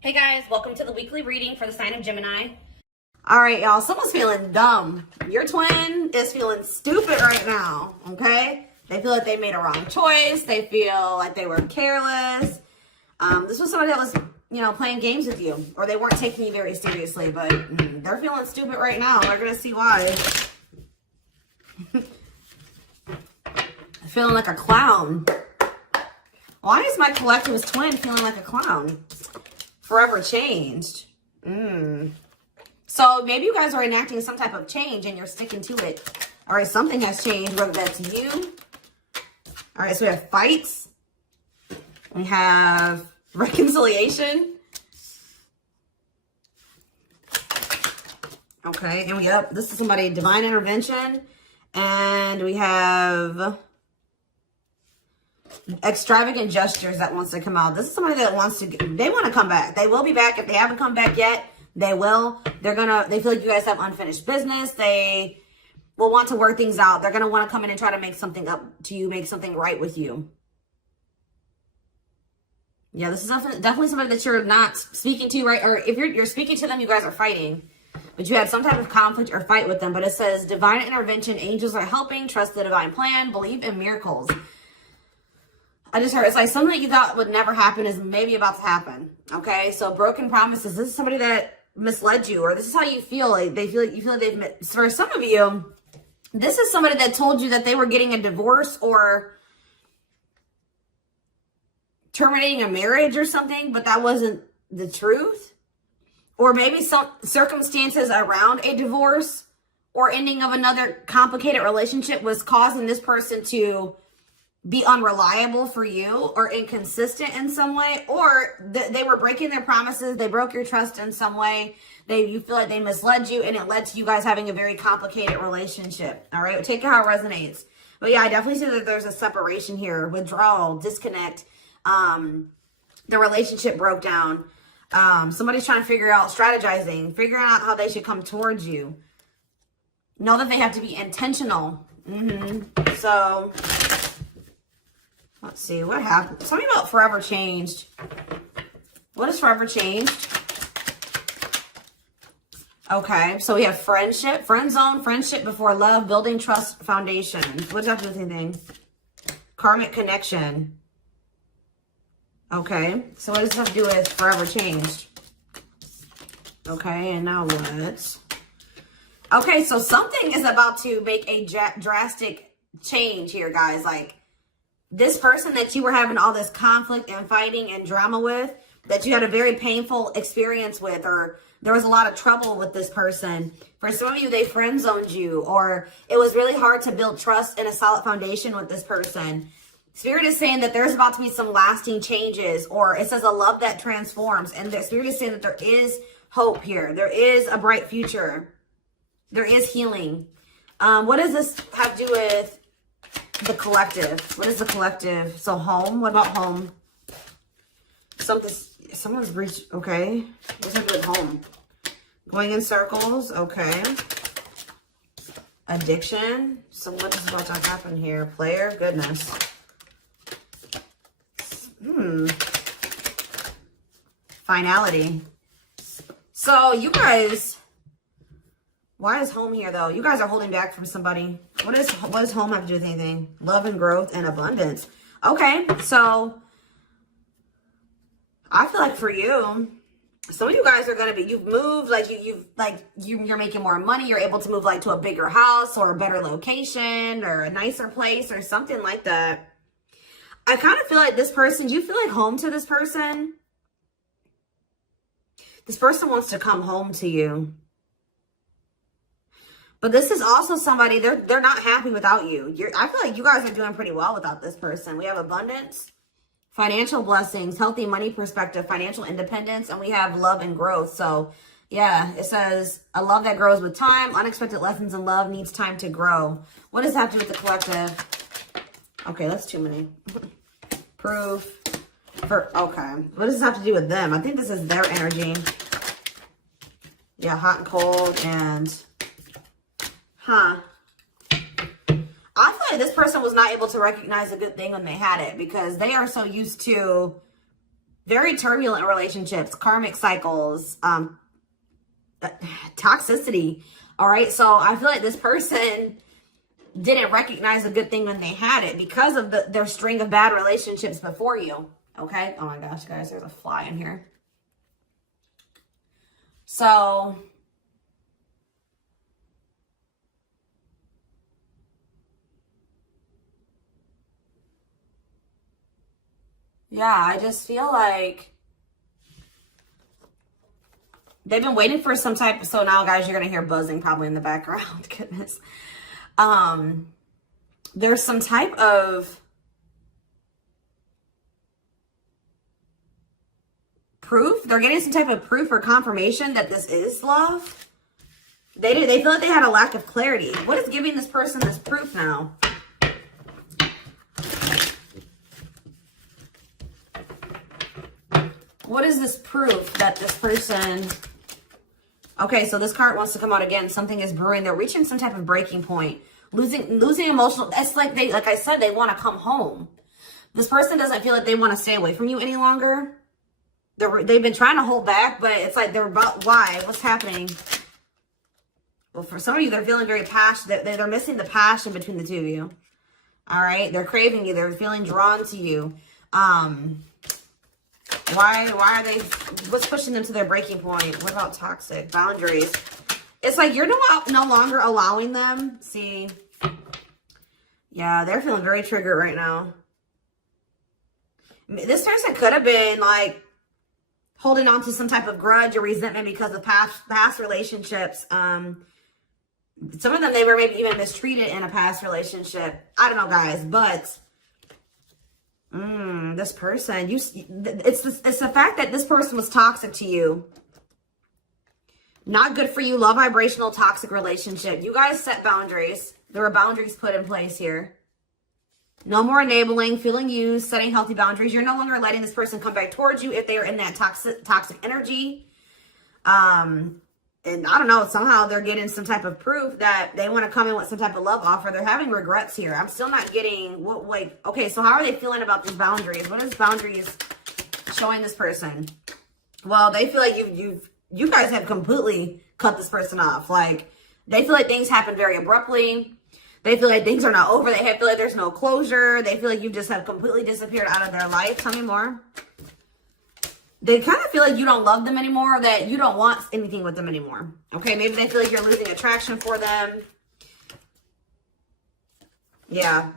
Hey guys, welcome to the weekly reading for the sign of Gemini. All right, y'all, someone's feeling dumb. Your twin is feeling stupid right now, okay? They feel like they made a wrong choice. They feel like they were careless. This was somebody that was, playing games with you, or they weren't taking you very seriously, but they're feeling stupid right now. We're going to see why. Feeling like a clown. Why is my collectivist twin feeling like a clown? Forever changed. So maybe you guys are enacting some type of change and you're sticking to it. All right, something has changed, whether that's you. All right, so we have fights. We have reconciliation. Okay, and this is somebody, divine intervention. And we have extravagant gestures that wants to come out. This is somebody that they want to come back. They will be back. If they haven't come back yet, they will. They feel like you guys have unfinished business. They will want to work things out. They're going to want to come in and try to make something up to you, make something right with you. Yeah, this is definitely somebody that you're not speaking to, right? Or if you're speaking to them, you guys are fighting. But you had some type of conflict or fight with them. But it says, divine intervention, angels are helping, trust the divine plan, believe in miracles. I just heard it's like something that you thought would never happen is maybe about to happen. Okay, so broken promises. This is somebody that misled you, or this is how you feel. Like you feel like they've. For some of you, this is somebody that told you that they were getting a divorce or terminating a marriage or something, but that wasn't the truth. Or maybe some circumstances around a divorce or ending of another complicated relationship was causing this person to be unreliable for you or inconsistent in some way, or they were breaking their promises. They broke your trust in some way. You feel like they misled you and it led to you guys having a very complicated relationship. All right. Take it how it resonates. But yeah, I definitely see that there's a separation here, withdrawal, disconnect. The relationship broke down. Somebody's trying to figure out strategizing, figuring out how they should come towards you. Know that they have to be intentional. So let's see what happened. Tell me about forever changed. What is forever changed? Okay, so we have friendship, friend zone, friendship before love, building trust foundation. What does that have to do with anything? Karmic connection. Okay, so what does this have to do with forever changed? Okay, and now what? Okay, so something is about to make a drastic change here, guys. Like, this person that you were having all this conflict and fighting and drama with, that you had a very painful experience with, or there was a lot of trouble with this person. For some of you, they friend zoned you, or it was really hard to build trust and a solid foundation with this person. Spirit is saying that there's about to be some lasting changes, or it says a love that transforms. And the Spirit is saying that there is hope here. There is a bright future. There is healing. What does this have to do with the collective? What is the collective? So home. What about home? Someone's reached. Okay. What's that do with home? Going in circles. Okay. Addiction. So what is about to happen here? Player. Goodness. Finality. So you guys. Why is home here, though? You guys are holding back from somebody. What does home have to do with anything? Love and growth and abundance. Okay, so I feel like for you, some of you guys are going to be, you've moved, like you're making more money. You're able to move like to a bigger house or a better location or a nicer place or something like that. I kind of feel like this person, do you feel like home to this person? This person wants to come home to you. But this is also somebody, they're not happy without you. I feel like you guys are doing pretty well without this person. We have abundance, financial blessings, healthy money perspective, financial independence, and we have love and growth. So yeah, it says a love that grows with time. Unexpected lessons in love needs time to grow. What does that have to do with the collective? Okay, that's too many. Proof. Okay. What does this have to do with them? I think this is their energy. Yeah, hot and cold and... I feel like this person was not able to recognize a good thing when they had it because they are so used to very turbulent relationships, karmic cycles, toxicity. All right. So I feel like this person didn't recognize a good thing when they had it because of their string of bad relationships before you. Okay. Oh my gosh, guys, there's a fly in here. So yeah, I just feel like they've been waiting for some type. So now, guys, you're gonna hear buzzing probably in the background. Goodness. There's some type of proof. They're getting some type of proof or confirmation that this is love. They feel like they had a lack of clarity. What is giving this person this proof now? What is this proof that this person... Okay, so this card wants to come out again. Something is brewing. They're reaching some type of breaking point. Losing emotional... It's like like I said, they want to come home. This person doesn't feel like they want to stay away from you any longer. They've been trying to hold back, but it's like they're about... Why? What's happening? Well, for some of you, they're feeling very passionate. They're missing the passion between the two of you. All right? They're craving you. They're feeling drawn to you. Why are they, what's pushing them to their breaking point? What about toxic boundaries? It's like you're no longer allowing them. See, yeah, they're feeling very triggered right now. This person could have been like holding on to some type of grudge or resentment because of past relationships. Some of them, they were maybe even mistreated in a past relationship. I don't know, guys, but this person, it's the fact that this person was toxic to you. Not good for you. Low vibrational toxic relationship. You guys set boundaries. There were boundaries put in place here. No more enabling, feeling used, setting healthy boundaries. You're no longer letting this person come back towards you if they are in that toxic energy. And I don't know, somehow they're getting some type of proof that they want to come in with some type of love offer. They're having regrets here. I'm still not getting what, like, okay, so how are they feeling about these boundaries? What is boundaries showing this person? Well, they feel like you guys have completely cut this person off. Like, they feel like things happen very abruptly. They feel like things are not over. They feel like there's no closure. They feel like you just have completely disappeared out of their life. Tell me more. They kind of feel like you don't love them anymore, or that you don't want anything with them anymore. Okay, maybe they feel like you're losing attraction for them. Yeah.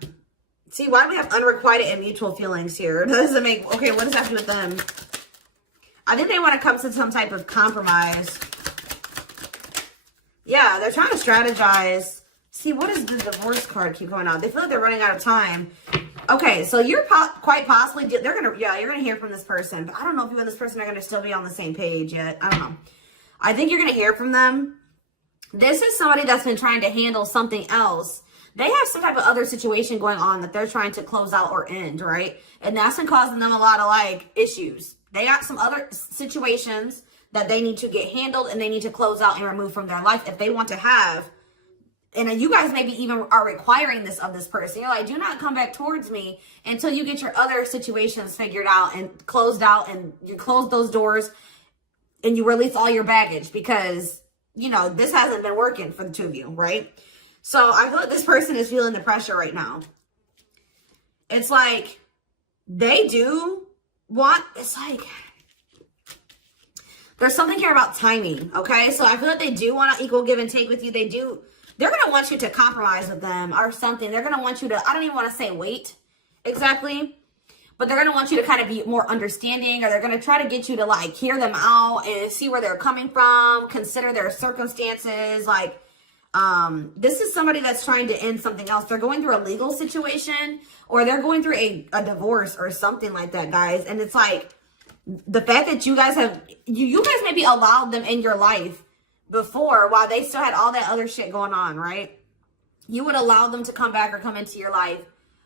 See, why do we have unrequited and mutual feelings here? Doesn't make... Okay, what does that do with them? I think they want to come to some type of compromise. Yeah, they're trying to strategize. See, what does the divorce card keep going on? They feel like they're running out of time. Okay, so you're quite possibly, you're going to hear from this person. But I don't know if you and this person are going to still be on the same page yet. I don't know. I think you're going to hear from them. This is somebody that's been trying to handle something else. They have some type of other situation going on that they're trying to close out or end, right? And that's been causing them a lot of, like, issues. They got some other situations that they need to get handled and they need to close out and remove from their life if they want to have. And you guys maybe even are requiring this of this person. You're like, do not come back towards me until you get your other situations figured out and closed out, and you close those doors and you release all your baggage because, you know, this hasn't been working for the two of you, right? So I feel like this person is feeling the pressure right now. It's like they do want, it's like, there's something here about timing, okay? So I feel like they do want to equal give and take with you. They're going to want you to compromise with them or something. They're going to want you to, I don't even want to say wait exactly, but they're going to want you to kind of be more understanding, or they're going to try to get you to, like, hear them out and see where they're coming from, consider their circumstances. Like, this is somebody that's trying to end something else. They're going through a legal situation, or they're going through a divorce or something like that, guys. And it's like the fact that you guys have, you guys maybe allowed them in your life before while they still had all that other shit going on, right? You would allow them to come back or come into your life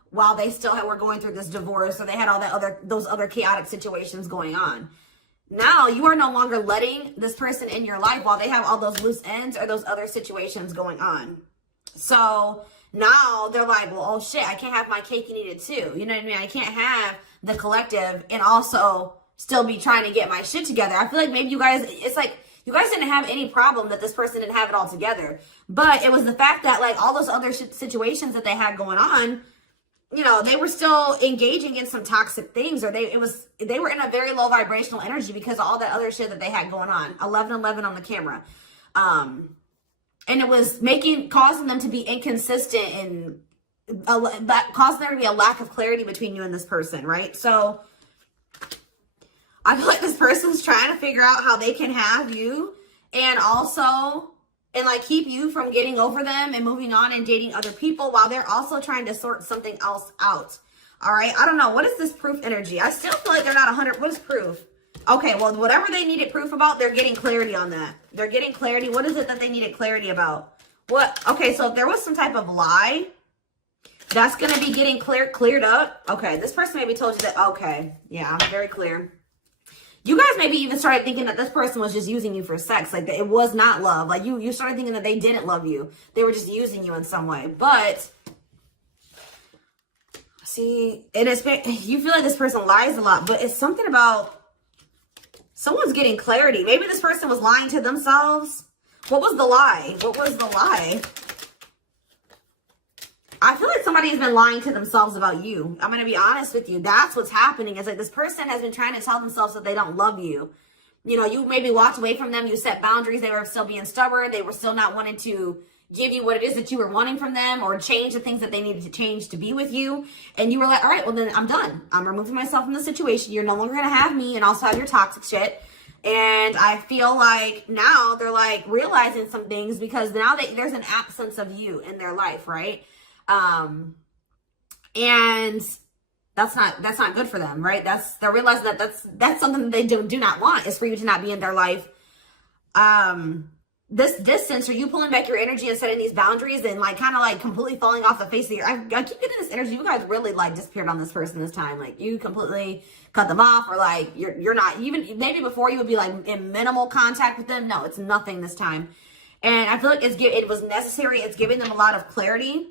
while they still were going through this divorce, or they had all that those other chaotic situations going on. Now you are no longer letting this person in your life while they have all those loose ends or those other situations going on. So now they're like, well, oh shit, I can't have my cake and eat it too. You know what I mean? I can't have the collective and also still be trying to get my shit together. I feel like maybe you guys, it's like, you guys didn't have any problem that this person didn't have it all together. But it was the fact that, like, all those other situations that they had going on, you know, they were still engaging in some toxic things, or they were in a very low vibrational energy because of all that other shit that they had going on. 1111 on the camera. And it was causing them to be inconsistent and causing there to be a lack of clarity between you and this person, right? So I feel like this person's trying to figure out how they can have you and also, and like keep you from getting over them and moving on and dating other people while they're also trying to sort something else out. All right. I don't know. What is this proof energy? I still feel like they're not 100. What is proof? Okay. Well, whatever they needed proof about, they're getting clarity on that. They're getting clarity. What is it that they needed clarity about? What? Okay. So if there was some type of lie, that's going to be getting cleared up. Okay. This person maybe told you that. Okay. Yeah. Very clear. You guys maybe even started thinking that this person was just using you for sex. Like, that it was not love. Like, you started thinking that they didn't love you. They were just using you in some way. But, see, and you feel like this person lies a lot. But it's something about someone's getting clarity. Maybe this person was lying to themselves. What was the lie? What was the lie? I feel like somebody has been lying to themselves about you. I'm going to be honest with you. That's what's happening. It's like this person has been trying to tell themselves that they don't love you. You know, you maybe walked away from them. You set boundaries. They were still being stubborn. They were still not wanting to give you what it is that you were wanting from them or change the things that they needed to change to be with you. And you were like, all right, well, then I'm done. I'm removing myself from the situation. You're no longer going to have me and also have your toxic shit. And I feel like now they're like realizing some things because now there's an absence of you in their life, right? And that's not good for them, right? They're realizing that that's something that they do not want, is for you to not be in their life. This distance, or you pulling back your energy and setting these boundaries and like kind of like completely falling off the face of I keep getting this energy. You guys really like disappeared on this person this time. Like, you completely cut them off, or like you're not even, maybe before you would be like in minimal contact with them. No, it's nothing this time. And I feel like it was necessary. It's giving them a lot of clarity.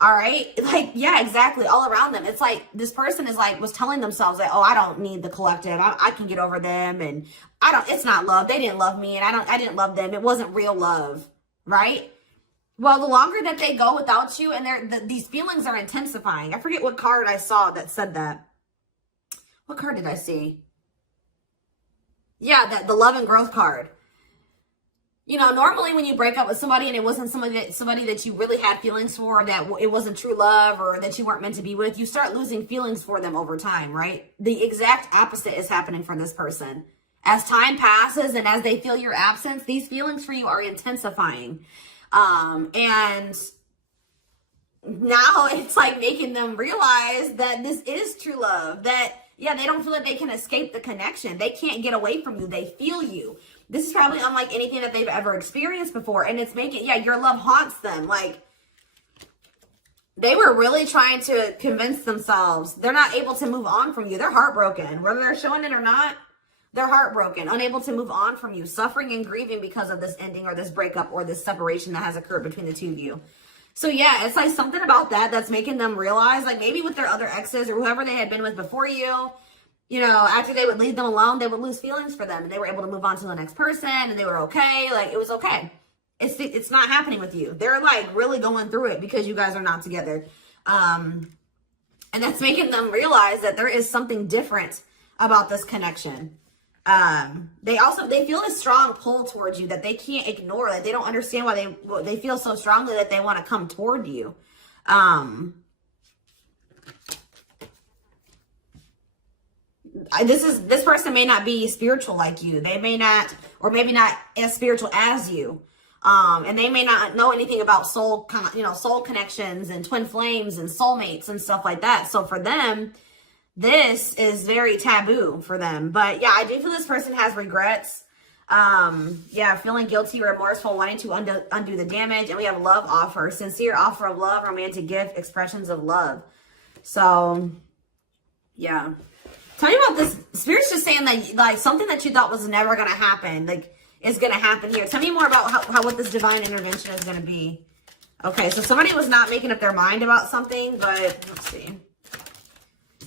All right. Like, yeah, exactly. All around them. It's like this person was telling themselves that, oh, I don't need the collective. I can get over them. And it's not love. They didn't love me. And I didn't love them. It wasn't real love. Right. Well, the longer that they go without you, and these feelings are intensifying. I forget what card I saw that said that. What card did I see? Yeah, the love and growth card. You know, normally when you break up with somebody and it wasn't somebody that you really had feelings for, or that it wasn't true love, or that you weren't meant to be with, you start losing feelings for them over time, right? The exact opposite is happening for this person. As time passes and as they feel your absence, these feelings for you are intensifying. And now it's like making them realize that this is true love, that, yeah, they don't feel like they can escape the connection. They can't get away from you. They feel you. This is probably unlike anything that they've ever experienced before. And it's making, yeah, your love haunts them. Like, they were really trying to convince themselves they're not able to move on from you. They're heartbroken. Whether they're showing it or not, they're heartbroken, unable to move on from you, suffering and grieving because of this ending or this breakup or this separation that has occurred between the two of you. So yeah, it's like something about that's making them realize, like, maybe with their other exes or whoever they had been with before you, you know, after they would leave them alone, they would lose feelings for them. And they were able to move on to the next person and they were okay. Like, it was okay. It's not happening with you. They're like really going through it because you guys are not together. And that's making them realize that there is something different about this connection. They feel a strong pull towards you that they can't ignore. Like, they don't understand why they feel so strongly that they want to come toward you. This person may not be spiritual like you. They may not, or maybe not as spiritual as you. And they may not know anything about soul connections and twin flames and soulmates and stuff like that. So for them, this is very taboo for them. But yeah, I do feel this person has regrets. Yeah, feeling guilty, remorseful, wanting to undo the damage. And we have love offer, sincere offer of love, romantic gift, expressions of love. So yeah. Tell me about this. Spirit's just saying that, like, something that you thought was never going to happen, like, is going to happen here. Tell me more about what this divine intervention is going to be. Okay, so somebody was not making up their mind about something, but let's see.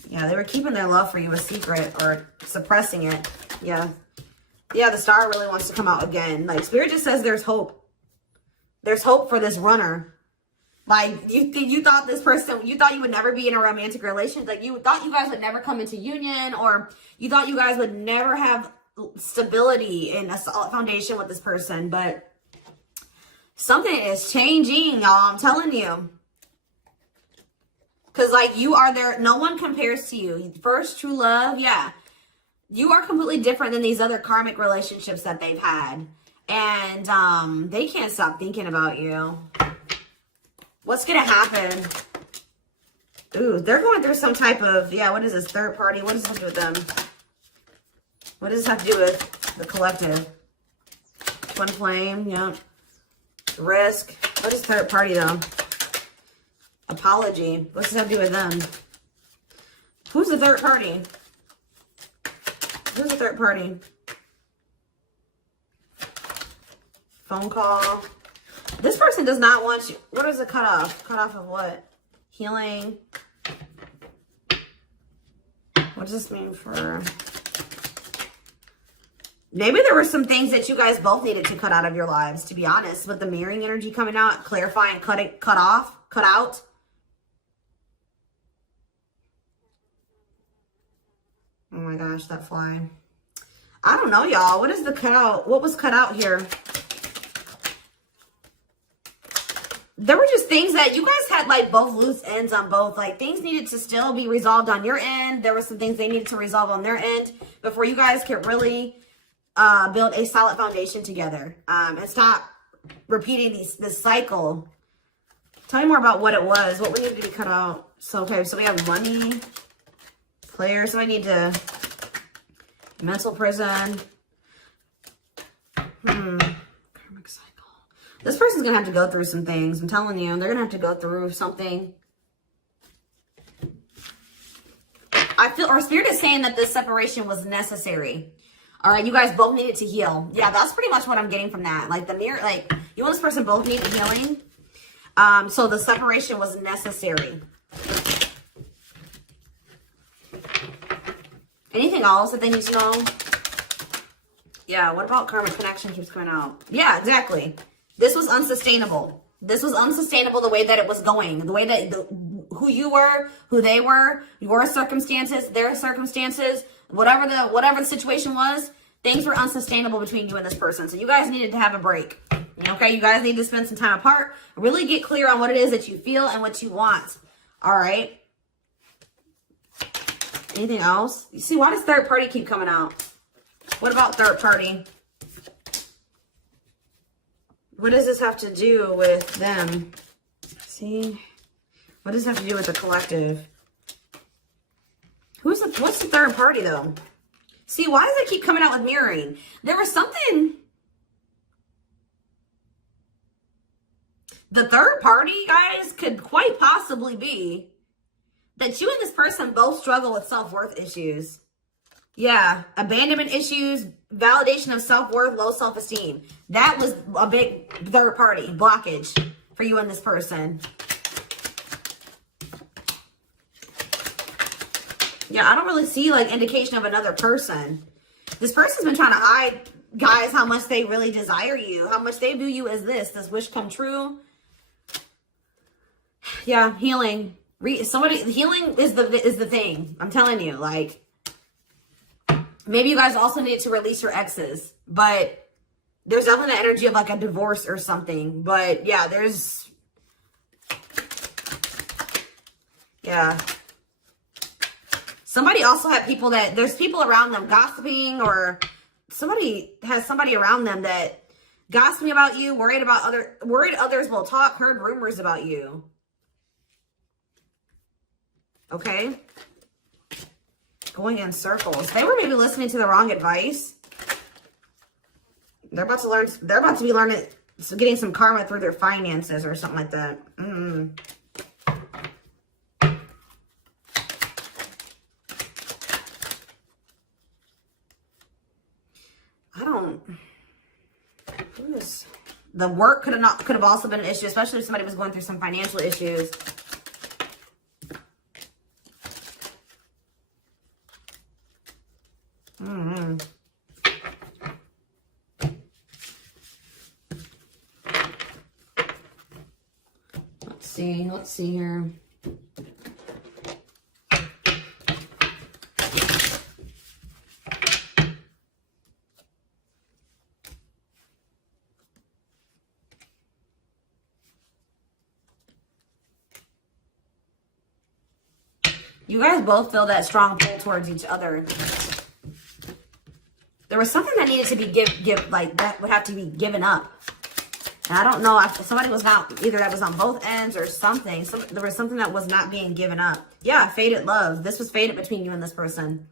Yeah, they were keeping their love for you a secret or suppressing it. Yeah. Yeah, the star really wants to come out again. Like, Spirit just says there's hope. There's hope for this runner. Like, you thought this person, you thought you would never be in a romantic relationship. Like, you thought you guys would never come into union, or you thought you guys would never have stability and a solid foundation with this person. But something is changing, y'all. I'm telling you. Because, like, you are there. No one compares to you. First true love, yeah. You are completely different than these other karmic relationships that they've had. And they can't stop thinking about you. What's going to happen? Ooh, they're going through some type of, yeah, what is this? Third party? What does this have to do with them? What does this have to do with the collective? Twin flame, yeah. Risk. What is third party, though? Apology. What does this have to do with them? Who's the third party? Who's the third party? Phone call. This person does not want you. What is a cutoff? Cutoff of what? Healing. What does this mean for... Maybe there were some things that you guys both needed to cut out of your lives, to be honest. With the mirroring energy coming out, clarifying, cut out. Oh my gosh, that fly. I don't know, y'all. What is the cutout? What was cut out here? There were just things that you guys had, like, both loose ends on both. Like, things needed to still be resolved on your end. There were some things they needed to resolve on their end before you guys could really build a solid foundation together. And stop repeating this cycle. Tell me more about what it was. What we needed to be cut out. So, okay, so we have money. Player. So I need to... Mental prison. Karmic cycle. This person's going to have to go through some things. I'm telling you. They're going to have to go through something. I feel, or Spirit is saying that this separation was necessary. All right. You guys both needed to heal. Yeah, that's pretty much what I'm getting from that. Like, the mirror, like, you and this person both needed healing. So the separation was necessary. Anything else that they need to know? Yeah, what about karmic connection keeps coming out? Yeah, exactly. This was unsustainable. This was unsustainable the way that it was going. The way that, who you were, who they were, your circumstances, their circumstances, whatever the situation was, things were unsustainable between you and this person. So you guys needed to have a break. Okay, you guys need to spend some time apart. Really get clear on what it is that you feel and what you want. All right. Anything else? You see, why does third party keep coming out? What about third party? What does this have to do with them? See? What does this have to do with the collective? What's the third party, though? See, why does it keep coming out with mirroring? There was something... The third party, guys, could quite possibly be that you and this person both struggle with self-worth issues. Yeah, abandonment issues, validation of self-worth, low self-esteem. That was a big third party blockage for you and this person. Yeah, I don't really see, like, indication of another person. This person's been trying to hide, guys, how much they really desire you, how much they view you as this wish come true. Yeah, healing. Healing is the thing. I'm telling you, like, maybe you guys also need to release your exes, but there's definitely the energy of, like, a divorce or something. But yeah, yeah. Somebody also had people there's people around them gossiping, or somebody has somebody around them that gossiping about you, worried others will talk, heard rumors about you. Okay. Going in circles. They were maybe listening to the wrong advice. They're about to be learning, getting some karma through their finances or something like that. The work could have also been an issue, especially if somebody was going through some financial issues. see. Let's see here. You guys both feel that strong pull towards each other. There was something that needed to be like that would have to be given up. And I don't know if somebody was not, either that was on both ends or something. There was something that was not being given up. Yeah, fated love. This was fated between you and this person.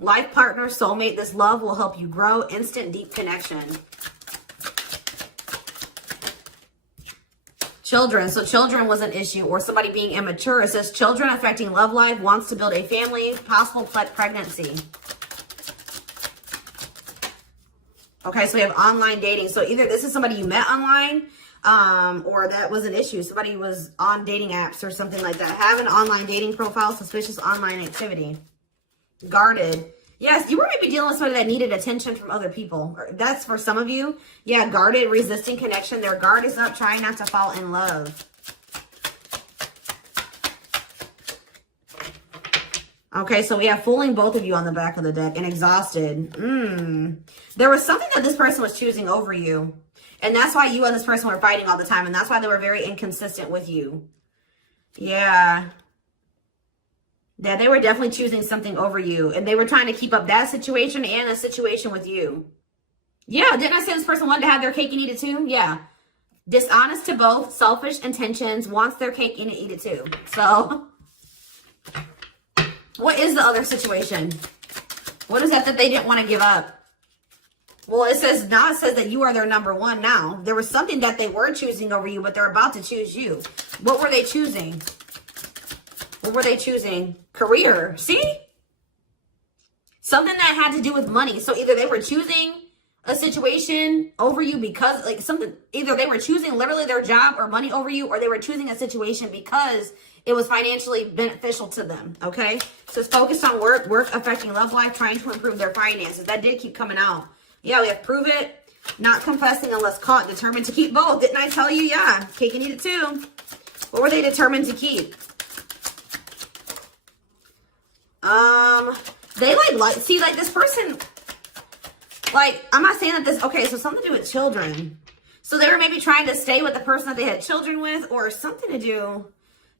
Life partner, soulmate. This love will help you grow. Instant deep connection. Children. So children was an issue, or somebody being immature. It says children affecting love life, wants to build a family, possible pregnancy. Okay, so we have online dating. So either this is somebody you met online, or that was an issue. Somebody was on dating apps or something like that. Have an online dating profile, suspicious online activity. Guarded. Yes, you were maybe dealing with somebody that needed attention from other people. That's for some of you. Yeah, guarded, resisting connection. Their guard is up, trying not to fall in love. Okay, so we have fooling both of you on the back of the deck and exhausted. There was something that this person was choosing over you. And that's why you and this person were fighting all the time. And that's why they were very inconsistent with you. Yeah. Yeah, they were definitely choosing something over you. And they were trying to keep up that situation and a situation with you. Yeah, didn't I say this person wanted to have their cake and eat it too? Yeah. Dishonest to both, selfish intentions, wants their cake and eat it too. So, what is the other situation? What is that they didn't want to give up? Well, it says that you are their number one now. There was something that they were choosing over you, but they're about to choose you. What were they choosing? What were they choosing? Career. See? Something that had to do with money. So either they were choosing a situation over you because like something, either they were choosing literally their job or money over you, or they were choosing a situation because it was financially beneficial to them. Okay. So it's focused on work affecting love life, trying to improve their finances. That did keep coming out. Yeah, we have prove it, not confessing unless caught, determined to keep both. Didn't I tell you? Yeah, cake and eat it too. What were they determined to keep? They see, like this person, like, I'm not saying that this, okay, so something to do with children. So they were maybe trying to stay with the person that they had children with, or something to do.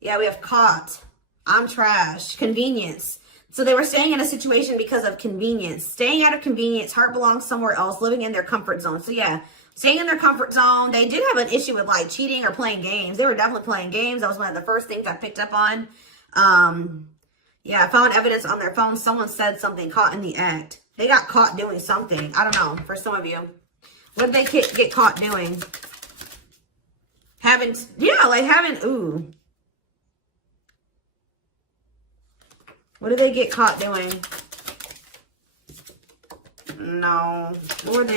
Yeah, we have caught. I'm trash. Convenience. So they were staying in a situation because of convenience. Staying out of convenience. Heart belongs somewhere else. Living in their comfort zone. So yeah, staying in their comfort zone. They did have an issue with like cheating or playing games. They were definitely playing games. That was one of the first things I picked up on. Yeah, I found evidence on their phone. Someone said something, caught in the act. They got caught doing something. I don't know, for some of you. What did they get caught doing? Ooh. What did they get caught doing? No. What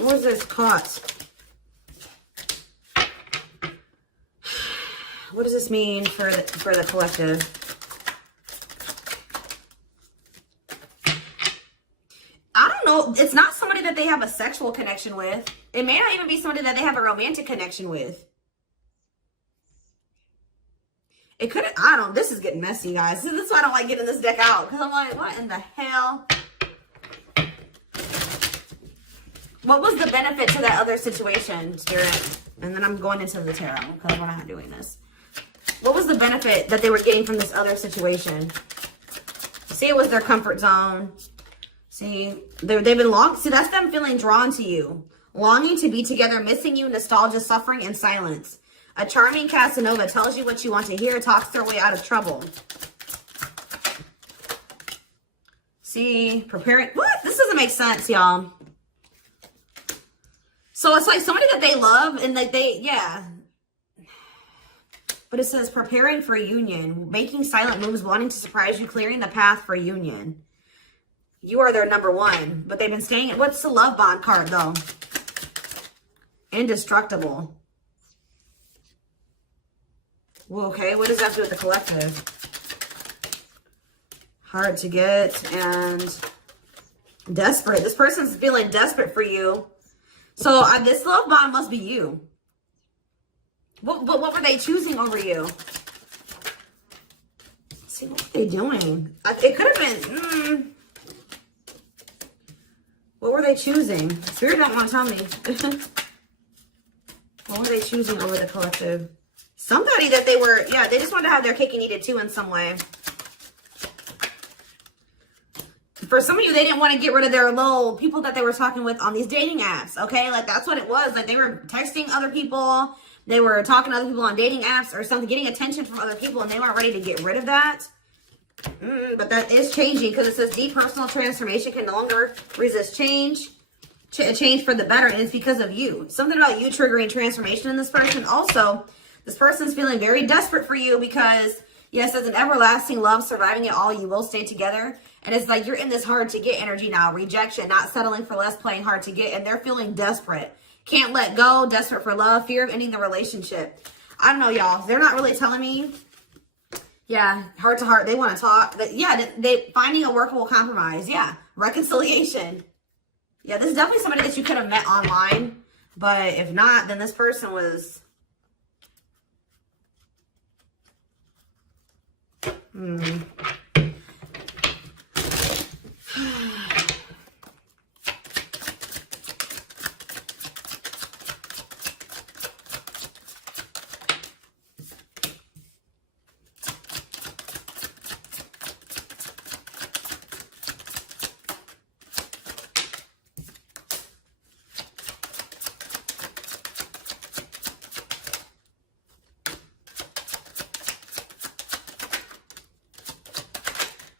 was this caught? What does this mean for the collective? I don't know. It's not somebody that they have a sexual connection with. It may not even be somebody that they have a romantic connection with. It could, I don't know. This is getting messy, guys. This is why I don't like getting this deck out. Because I'm like, what in the hell? What was the benefit to that other situation, Spirit? And then I'm going into the tarot because we're not doing this. What was the benefit that they were getting from this other situation? See, it was their comfort zone. See, they've been see, that's them feeling drawn to you. Longing to be together, missing you, nostalgia, suffering, and silence. A charming Casanova tells you what you want to hear, talks their way out of trouble. See, preparing. What? This doesn't make sense, y'all. So it's like somebody that they love and like yeah. But it says preparing for a union, making silent moves, wanting to surprise you, clearing the path for union. You are their number one, but they've been staying. What's the love bond card though? Indestructible. Well, okay, what does that do with the collective? Hard to get and desperate. This person's feeling desperate for you. So this love bond must be you. What were they choosing over you? Let's see, what were they doing? It could have been, what were they choosing? Spirit don't want to tell me. What were they choosing over the collective? Somebody that they were, yeah, they just wanted to have their cake and eat it too in some way. For some of you, they didn't want to get rid of their little people that they were talking with on these dating apps, okay? Like, that's what it was. Like, they were texting other people. They were talking to other people on dating apps or something, getting attention from other people, and they weren't ready to get rid of that. But that is changing because it says deep personal transformation can no longer resist change. Change for the better, and it's because of you. Something about you triggering transformation in this person. Also, this person's feeling very desperate for you because, yes, as an everlasting love, surviving it all, you will stay together. And it's like you're in this hard to get energy now. Rejection, not settling for less, playing hard to get. And they're feeling desperate. Can't let go, desperate for love, fear of ending the relationship. I don't know, y'all. They're not really telling me. Yeah, heart to heart. They want to talk. Yeah, they finding a workable compromise. Yeah, reconciliation. Yeah, this is definitely somebody that you could have met online. But if not, then this person was...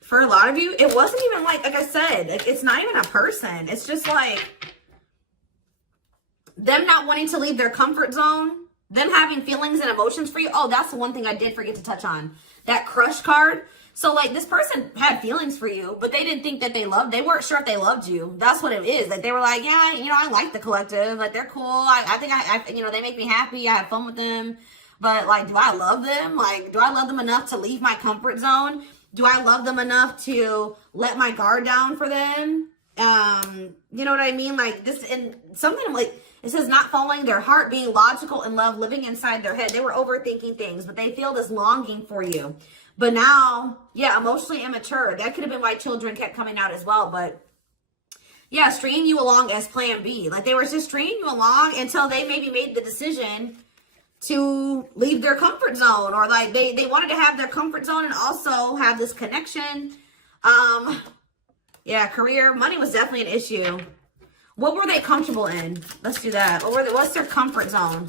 For a lot of you, it wasn't even like I said, it's not even a person. It's just like them not wanting to leave their comfort zone, them having feelings and emotions for you. Oh, that's the one thing I did forget to touch on. That crush card. So like this person had feelings for you, but they didn't think that they weren't sure if they loved you. That's what it is. Like they were like, yeah, you know, I like the collective. Like they're cool. I think I you know, they make me happy. I have fun with them. But like, do I love them? Like, do I love them enough to leave my comfort zone? Do I love them enough to let my guard down for them? You know what I mean? Like this, and something like, it says not following their heart, being logical in love, living inside their head. They were overthinking things, but they feel this longing for you. But now, yeah, emotionally immature. That could have been why children kept coming out as well. But yeah, stringing you along as plan B. Like they were just stringing you along until they maybe made the decision to leave their comfort zone, or like they wanted to have their comfort zone and also have this connection. Yeah, career, money was definitely an issue. What were they comfortable in? Let's do that. What's their comfort zone?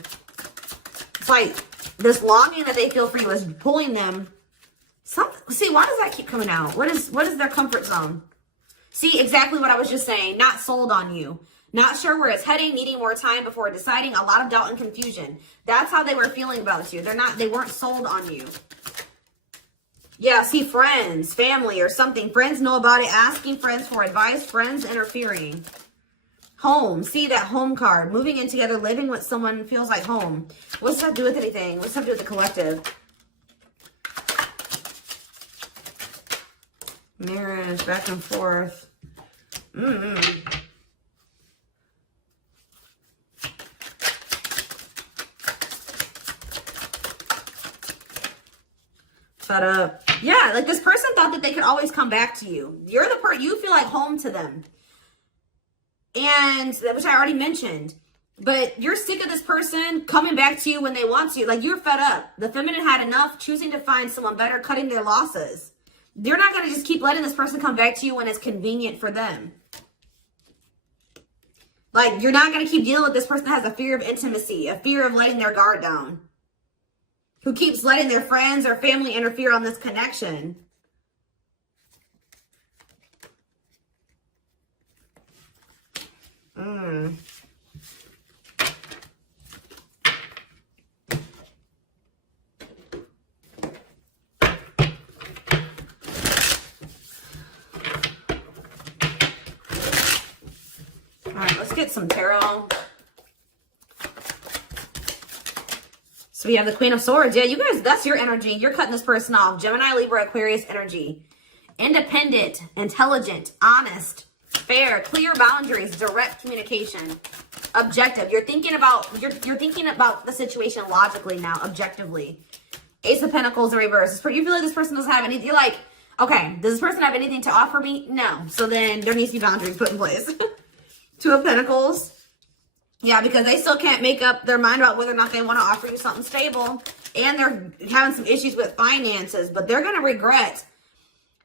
It's like this longing that they feel for you is pulling them. See, why does that keep coming out? What is their comfort zone? See, exactly what I was just saying. Not sold on you. Not sure where it's heading, needing more time before deciding, a lot of doubt and confusion. That's how they were feeling about you. They weren't sold on you. Yeah, see, friends, family or something. Friends know about it, asking friends for advice, friends interfering. Home, see that home card. Moving in together, living with someone feels like home. What's that do with anything? What's that do with the collective? Marriage, back and forth. Shut up. Yeah, like this person thought that they could always come back to you. You're the person, you feel like home to them. And, which I already mentioned. But you're sick of this person coming back to you when they want to. Like, you're fed up. The feminine had enough, choosing to find someone better, cutting their losses. You're not going to just keep letting this person come back to you when it's convenient for them. Like, you're not going to keep dealing with this person that has a fear of intimacy, a fear of letting their guard down, who keeps letting their friends or family interfere on this connection. All right, let's get some tarot. So we have the Queen of Swords. Yeah, you guys, that's your energy. You're cutting this person off. Gemini, Libra, Aquarius energy. Independent, intelligent, honest, fair, clear boundaries, direct communication. objective. You're thinking about the situation logically now, objectively. Ace of Pentacles in reverse. You feel like this person doesn't have anything. You're like, okay, does this person have anything to offer me? No. So then there needs to be boundaries put in place. Two of Pentacles. Yeah, because they still can't make up their mind about whether or not they want to offer you something stable. And they're having some issues with finances, but they're going to regret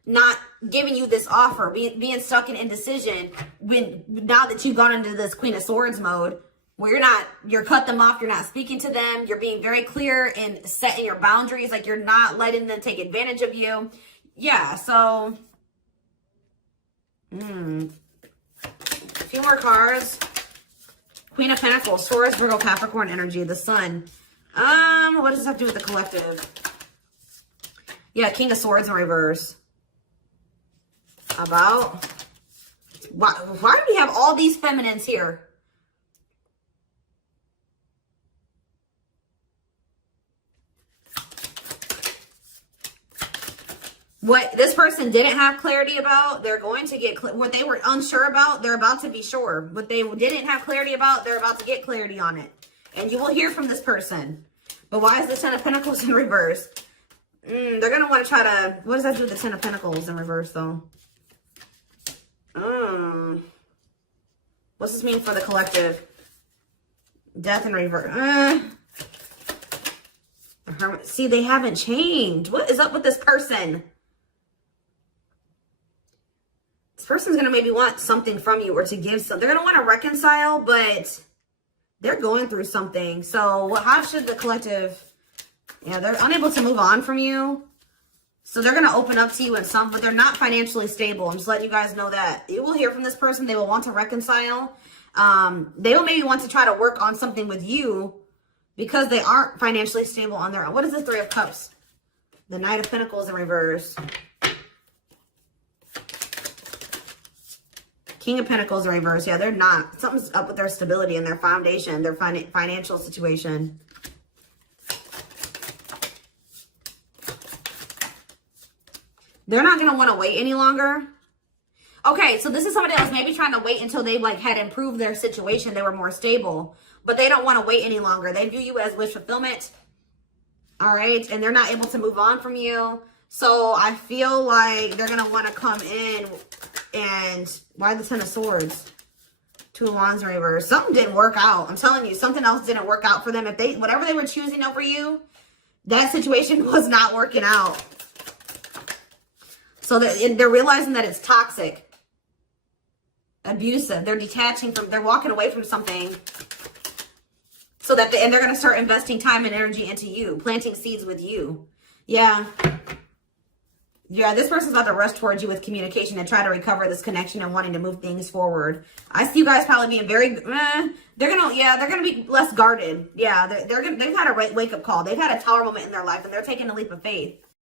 not giving you this offer, being stuck in indecision now that you've gone into this Queen of Swords mode where you're cut them off, you're not speaking to them, you're being very clear in setting your boundaries, like you're not letting them take advantage of you. Yeah, so, a few more cards. Queen of Pentacles, Taurus, Virgo, Capricorn energy, the Sun. What does this have to do with the collective? Yeah, King of Swords in reverse. About why do we have all these feminines here? What this person didn't have clarity about, they're going to get what they were unsure about, they're about to be sure. What they didn't have clarity about, they're about to get clarity on it. And you will hear from this person. But why is the Ten of Pentacles in reverse? They're going to want to try to, what does that do with the Ten of Pentacles in reverse though? What's this mean for the collective? Death in reverse. See, they haven't changed. What is up with this person? This person's going to maybe want something from you or to give something. They're going to want to reconcile, but they're going through something. So how should the collective... Yeah, they're unable to move on from you. So they're going to open up to you in some, but they're not financially stable. I'm just letting you guys know that. You will hear from this person. They will want to reconcile. They will maybe want to try to work on something with you because they aren't financially stable on their own. What is the Three of Cups? The Knight of Pentacles in reverse. King of Pentacles in reverse. Yeah, they're not. Something's up with their stability and their foundation, their financial situation. They're not going to want to wait any longer. Okay, so this is somebody else maybe trying to wait until they had improved their situation. They were more stable. But they don't want to wait any longer. They view you as wish fulfillment. All right? And they're not able to move on from you. So I feel like they're going to want to come in and... Why the Ten of Swords? Two of Wands in reverse. Something didn't work out. I'm telling you, something else didn't work out for them. Whatever they were choosing over you, that situation was not working out. So they're realizing that it's toxic, abusive. They're detaching from, they're walking away from something. So that, and they're going to start investing time and energy into you, planting seeds with you. Yeah. Yeah, this person's about to rush towards you with communication and try to recover this connection and wanting to move things forward. I see you guys probably being very, they're going to be less guarded. Yeah, they've had a wake-up call. They've had a tower moment in their life and they're taking a leap of faith.